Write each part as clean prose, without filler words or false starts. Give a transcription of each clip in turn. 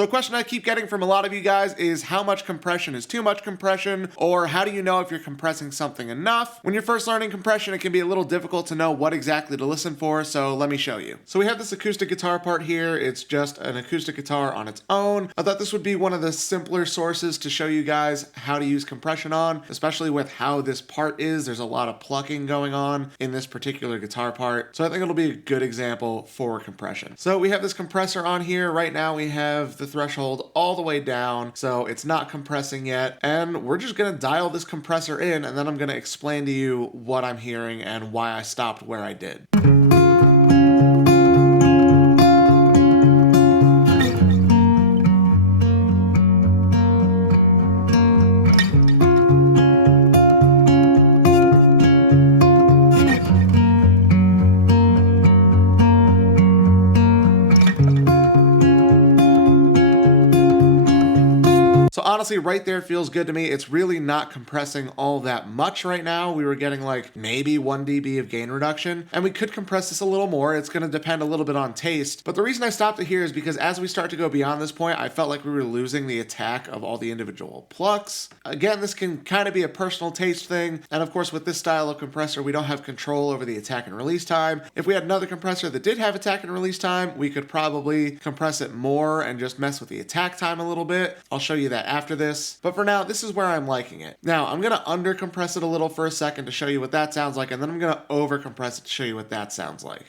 So a question I keep getting from a lot of you guys is how much compression is too much compression, or how do you know if you're compressing something enough? When you're first learning compression, it can be a little difficult to know what exactly to listen for, so let me show you. So we have this acoustic guitar part here. It's just an acoustic guitar on its own. I thought this would be one of the simpler sources to show you guys how to use compression on, especially with how this part is. There's a lot of plucking going on in this particular guitar part, so I think it'll be a good example for compression. So we have this compressor on here. Right now we have the threshold all the way down, so it's not compressing yet, and we're just gonna dial this compressor in, and then I'm gonna explain to you what I'm hearing and why I stopped where I did. So honestly, right there feels good to me. It's really not compressing all that much right now. We were getting like maybe 1 dB of gain reduction, and we could compress this a little more. It's going to depend a little bit on taste. But the reason I stopped it here is because as we start to go beyond this point, I felt like we were losing the attack of all the individual plucks. Again, this can kind of be a personal taste thing. And of course, with this style of compressor, we don't have control over the attack and release time. If we had another compressor that did have attack and release time, we could probably compress it more and just mess with the attack time a little bit. I'll show you that after this, but for now, this is where I'm liking it. Now, I'm gonna under compress it a little for a second to show you what that sounds like, and then I'm gonna over compress it to show you what that sounds like.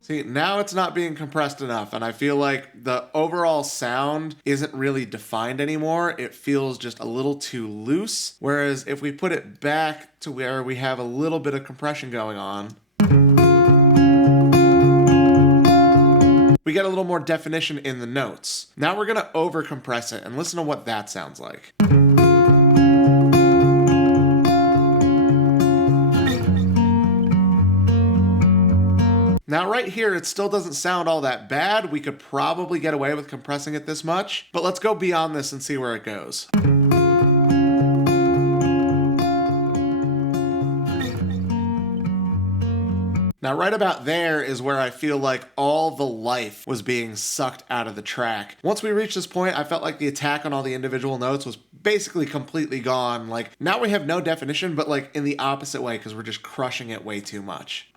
See, now it's not being compressed enough, and I feel like the overall sound isn't really defined anymore. It feels just a little too loose, whereas if we put it back to where we have a little bit of compression going on, we get a little more definition in the notes. Now we're gonna over compress it and listen to what that sounds like. Now right here, it still doesn't sound all that bad. We could probably get away with compressing it this much, but let's go beyond this and see where it goes. Now right about there is where I feel like all the life was being sucked out of the track. Once we reached this point, I felt like the attack on all the individual notes was basically completely gone. Like now we have no definition, but like in the opposite way, because we're just crushing it way too much.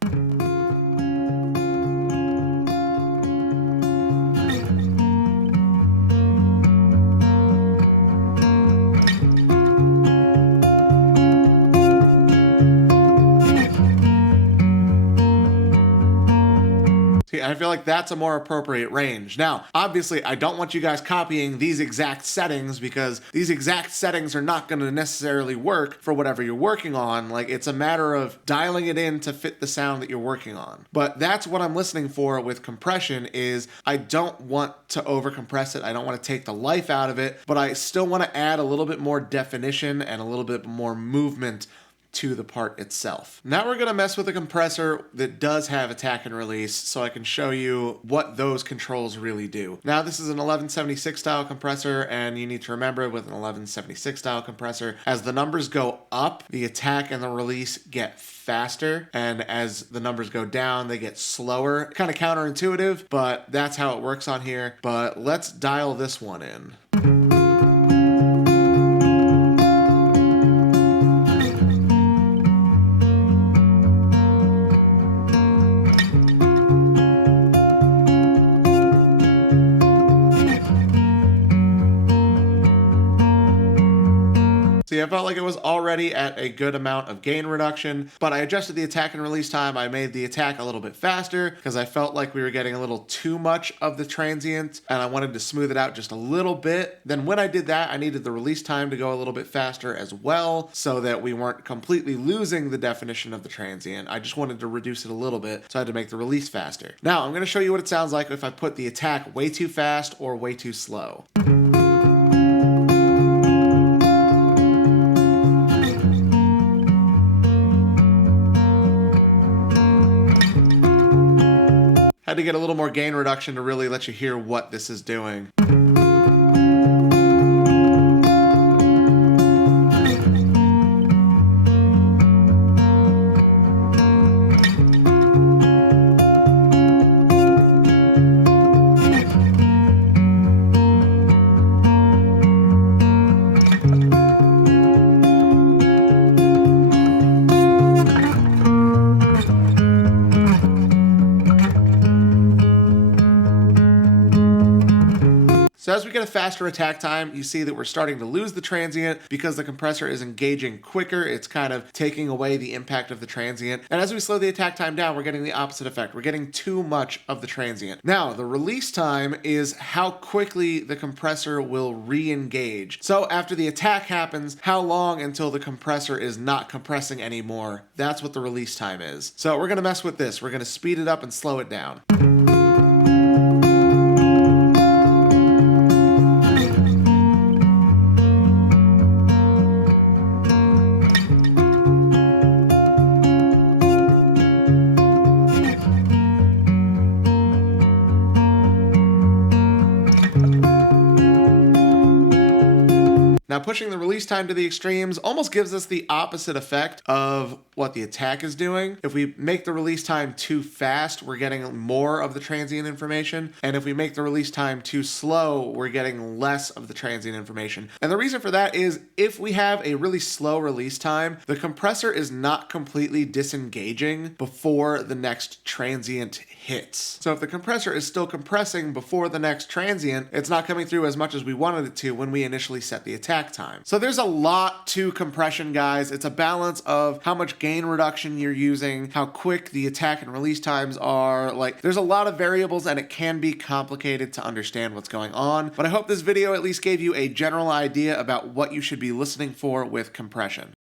I feel like that's a more appropriate range. Now, obviously, I don't want you guys copying these exact settings because these exact settings are not going to necessarily work for whatever you're working on. Like, it's a matter of dialing it in to fit the sound that you're working on. But that's what I'm listening for with compression is I don't want to over compress it. I don't want to take the life out of it, but I still want to add a little bit more definition and a little bit more movement to the part itself. Now we're gonna mess with a compressor that does have attack and release so I can show you what those controls really do. Now this is an 1176 style compressor, and you need to remember with an 1176 style compressor, as the numbers go up, the attack and the release get faster, and as the numbers go down, they get slower. Kind of counterintuitive, but that's how it works on here. But let's dial this one in. See, I felt like it was already at a good amount of gain reduction, but I adjusted the attack and release time. I made the attack a little bit faster because I felt like we were getting a little too much of the transient and I wanted to smooth it out just a little bit. Then when I did that, I needed the release time to go a little bit faster as well so that we weren't completely losing the definition of the transient. I just wanted to reduce it a little bit, so I had to make the release faster. Now, I'm going to show you what it sounds like if I put the attack way too fast or way too slow. Had to get a little more gain reduction to really let you hear what this is doing. as we get a faster attack time, you see that we're starting to lose the transient because the compressor is engaging quicker. It's kind of taking away the impact of the transient. And as we slow the attack time down, we're getting the opposite effect. We're getting too much of the transient. Now, the release time is how quickly the compressor will re-engage. So after the attack happens, how long until the compressor is not compressing anymore? That's what the release time is. So we're going to mess with this. We're going to speed it up and slow it down. Now, pushing the release time to the extremes almost gives us the opposite effect of what the attack is doing. If we make the release time too fast, we're getting more of the transient information. And if we make the release time too slow, we're getting less of the transient information. And the reason for that is if we have a really slow release time, the compressor is not completely disengaging before the next transient hits. So if the compressor is still compressing before the next transient, it's not coming through as much as we wanted it to when we initially set the attack time. So there's a lot to compression, guys. It's a balance of how much gain reduction you're using, how quick the attack and release times are. Like, there's a lot of variables and it can be complicated to understand what's going on. But I hope this video at least gave you a general idea about what you should be listening for with compression.